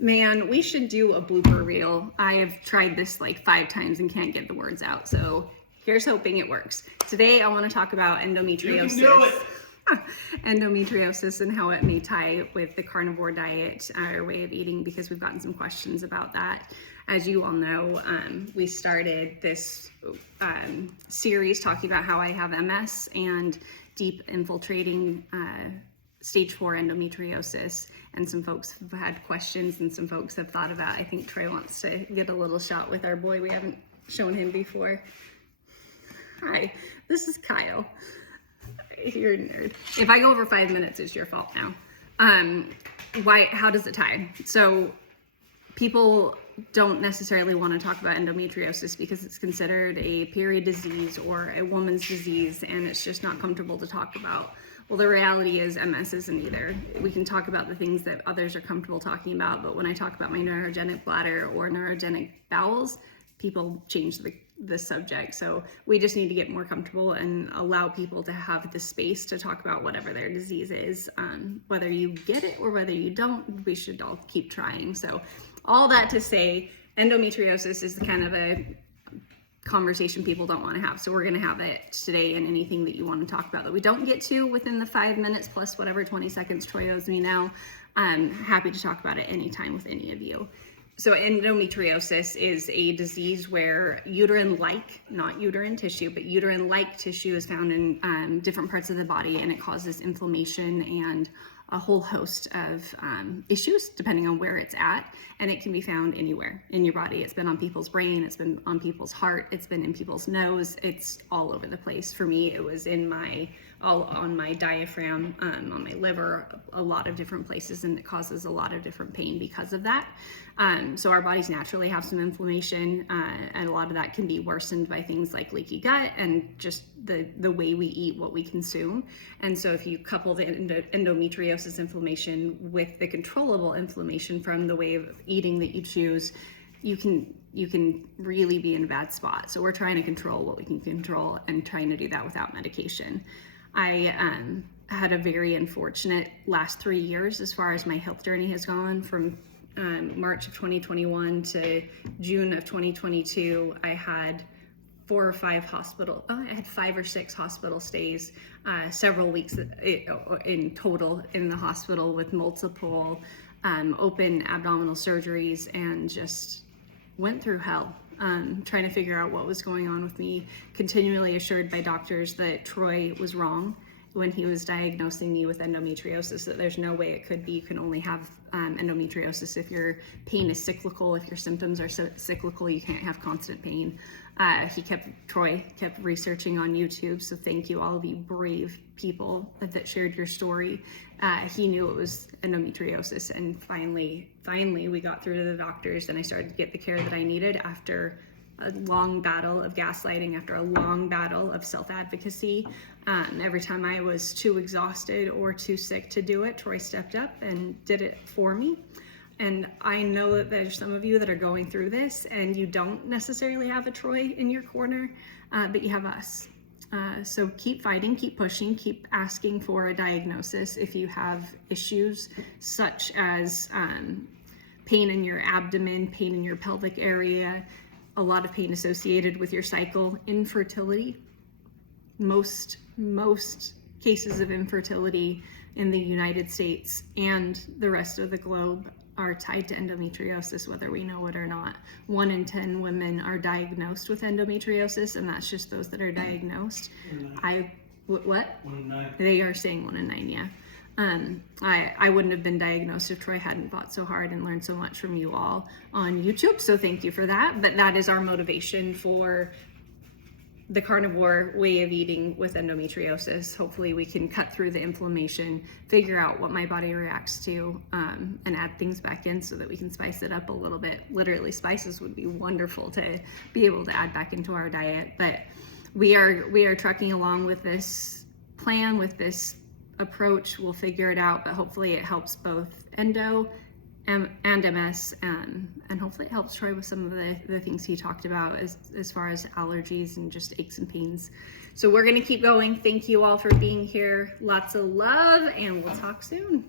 Man, we should do a blooper reel. I have tried this like 5 times and can't get the words out. So here's hoping it works. Today I want to talk about endometriosis. You can do it. Endometriosis and how it may tie with the carnivore diet or way of eating, because we've gotten some questions about that. As you all know, we started this series talking about how I have MS and deep infiltrating stage 4 endometriosis, and some folks have had questions and some folks have thought about, I think Troy wants to get a little shot with our boy. We haven't shown him before. Hi, this is Kyle. You're a nerd. If I go over 5 minutes, it's your fault now. How does it tie? So people don't necessarily want to talk about endometriosis because it's considered a period disease or a woman's disease, and it's just not comfortable to talk about. Well, the reality is MS isn't either. We can talk about the things that others are comfortable talking about, but when I talk about my neurogenic bladder or neurogenic bowels, people change the subject. So we just need to get more comfortable and allow people to have the space to talk about whatever their disease is. Whether you get it or whether you don't, we should all keep trying. So all that to say, endometriosis is the kind of a conversation people don't want to have. So we're going to have it today, and anything that you want to talk about that we don't get to within the 5 minutes plus whatever 20 seconds Troy owes me now, I'm happy to talk about it anytime with any of you. So endometriosis is a disease where uterine-like, not uterine tissue, but uterine-like tissue is found in different parts of the body, and it causes inflammation and a whole host of issues depending on where it's at, and it can be found anywhere in your body. It's been on people's brain, it's been on people's heart, it's been in people's nose, it's all over the place. For me, it was all on my diaphragm, on my liver, a lot of different places, and it causes a lot of different pain because of that. So our bodies naturally have some inflammation, and a lot of that can be worsened by things like leaky gut and just the way we eat, what we consume. And so if you couple the endometriosis inflammation with the controllable inflammation from the way of eating that you choose, you can really be in a bad spot. So we're trying to control what we can control and trying to do that without medication. I had a very unfortunate last 3 years as far as my health journey has gone. From March of 2021 to June of 2022, I had 5 or 6 hospital stays, several weeks in total in the hospital, with multiple open abdominal surgeries, and just went through hell trying to figure out what was going on with me, continually assured by doctors that Troy was wrong when he was diagnosing me with endometriosis, that there's no way it could be. You can only have endometriosis if your pain is cyclical. If your symptoms are cyclical, you can't have constant pain. Troy kept researching on YouTube, so thank you all of you brave people that shared your story. He knew it was endometriosis, and finally we got through to the doctors, and I started to get the care that I needed after a long battle of gaslighting, after a long battle of self-advocacy. Every time I was too exhausted or too sick to do it, Troy stepped up and did it for me. And I know that there's some of you that are going through this and you don't necessarily have a Troy in your corner, but you have us. So keep fighting, keep pushing, keep asking for a diagnosis if you have issues such as pain in your abdomen, pain in your pelvic area, a lot of pain associated with your cycle, infertility. Most cases of infertility in the United States and the rest of the globe are tied to endometriosis, whether we know it or not. 1 in 10 women are diagnosed with endometriosis, and that's just those that are diagnosed. 1 in 9. They are saying 1 in 9, yeah. I wouldn't have been diagnosed if Troy hadn't fought so hard and learned so much from you all on YouTube, so thank you for that. But that is our motivation for the carnivore way of eating with endometriosis. Hopefully we can cut through the inflammation, figure out what my body reacts to, and add things back in so that we can spice it up a little bit. Literally, spices would be wonderful to be able to add back into our diet. But we are trucking along with this plan, with this approach. We'll figure it out, but hopefully it helps both endo and MS, and hopefully it helps Troy with some of the things he talked about as far as allergies and just aches and pains. So we're gonna keep going. Thank you all for being here. Lots of love, and we'll talk soon.